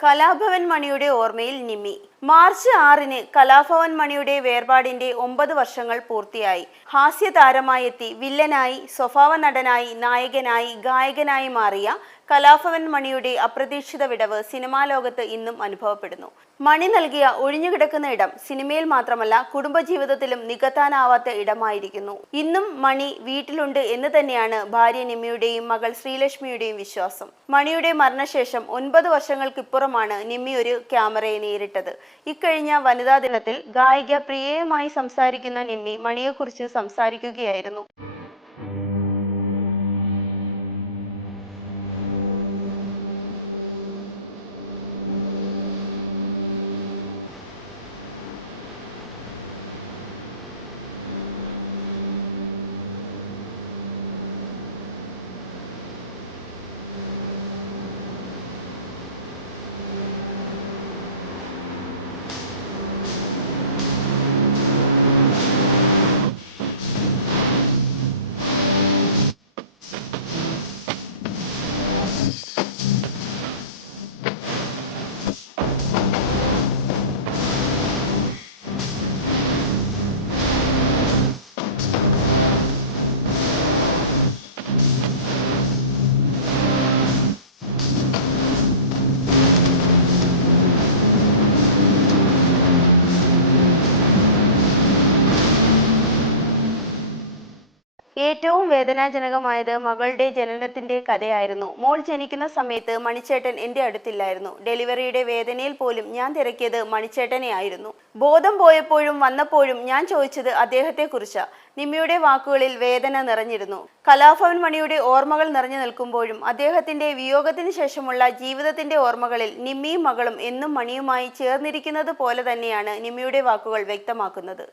കലാഭവൻ മണിയുടെ ഓർമ്മയിൽ നിമ്മി. മാർച്ച് 6-ന് കലാഭവൻ മണിയുടെ വേർപാടിന്റെ 9 വർഷങ്ങൾ പൂർത്തിയായി. ഹാസ്യതാരമായെത്തി വില്ലനായി, സ്വഭാവ നടനായി, നായകനായി, ഗായകനായി മാറിയ കലാഭവൻ മണിയുടെ അപ്രതീക്ഷിത വിടവ് സിനിമാ ലോകത്ത് ഇന്നും അനുഭവപ്പെടുന്നു. മണി നൽകിയ ഒഴിഞ്ഞുകിടക്കുന്ന ഇടം സിനിമയിൽ മാത്രമല്ല കുടുംബജീവിതത്തിലും നികത്താനാവാത്ത ഇടമായിരിക്കുന്നു. ഇന്നും മണി വീട്ടിലുണ്ട് എന്ന് തന്നെയാണ് ഭാര്യ നിമ്മിയുടെയും മകൾ ശ്രീലക്ഷ്മിയുടെയും വിശ്വാസം. മണിയുടെ മരണശേഷം 9 വർഷങ്ങൾക്കിപ്പുറമാണ് നിമ്മി ഒരു ക്യാമറയെ നേരിട്ടത്. ഇക്കഴിഞ്ഞ വനിതാ ദിനത്തിൽ ഗായിക പ്രിയയുമായി സംസാരിക്കുന്ന നിമ്മി മണിയെക്കുറിച്ച് സംസാരിക്കുകയായിരുന്നു. ഏറ്റവും വേദനാജനകമായത് മകളുടെ ജനനത്തിന്റെ കഥയായിരുന്നു. മോൾ ജനിക്കുന്ന സമയത്ത് മണിച്ചേട്ടൻ എൻ്റെ അടുത്തില്ലായിരുന്നു. ഡെലിവറിയുടെ വേദനയിൽ പോലും ഞാൻ തിരക്കിയത് മണിച്ചേട്ടനെ ആയിരുന്നു. ബോധം പോയപ്പോഴും വന്നപ്പോഴും ഞാൻ ചോദിച്ചത് അദ്ദേഹത്തെക്കുറിച്ചാ. നിമ്മിയുടെ വാക്കുകളിൽ വേദന നിറഞ്ഞിരുന്നു. കലാഭവൻ മണിയുടെ ഓർമ്മകൾ നിറഞ്ഞു നിൽക്കുമ്പോഴും അദ്ദേഹത്തിന്റെ വിയോഗത്തിന് ശേഷമുള്ള ജീവിതത്തിന്റെ ഓർമ്മകളിൽ നിമ്മിയും മകളും എന്നും മണിയുമായി ചേർന്നിരിക്കുന്നത് പോലെ തന്നെയാണ് നിമ്മിയുടെ വാക്കുകൾ വ്യക്തമാക്കുന്നത്.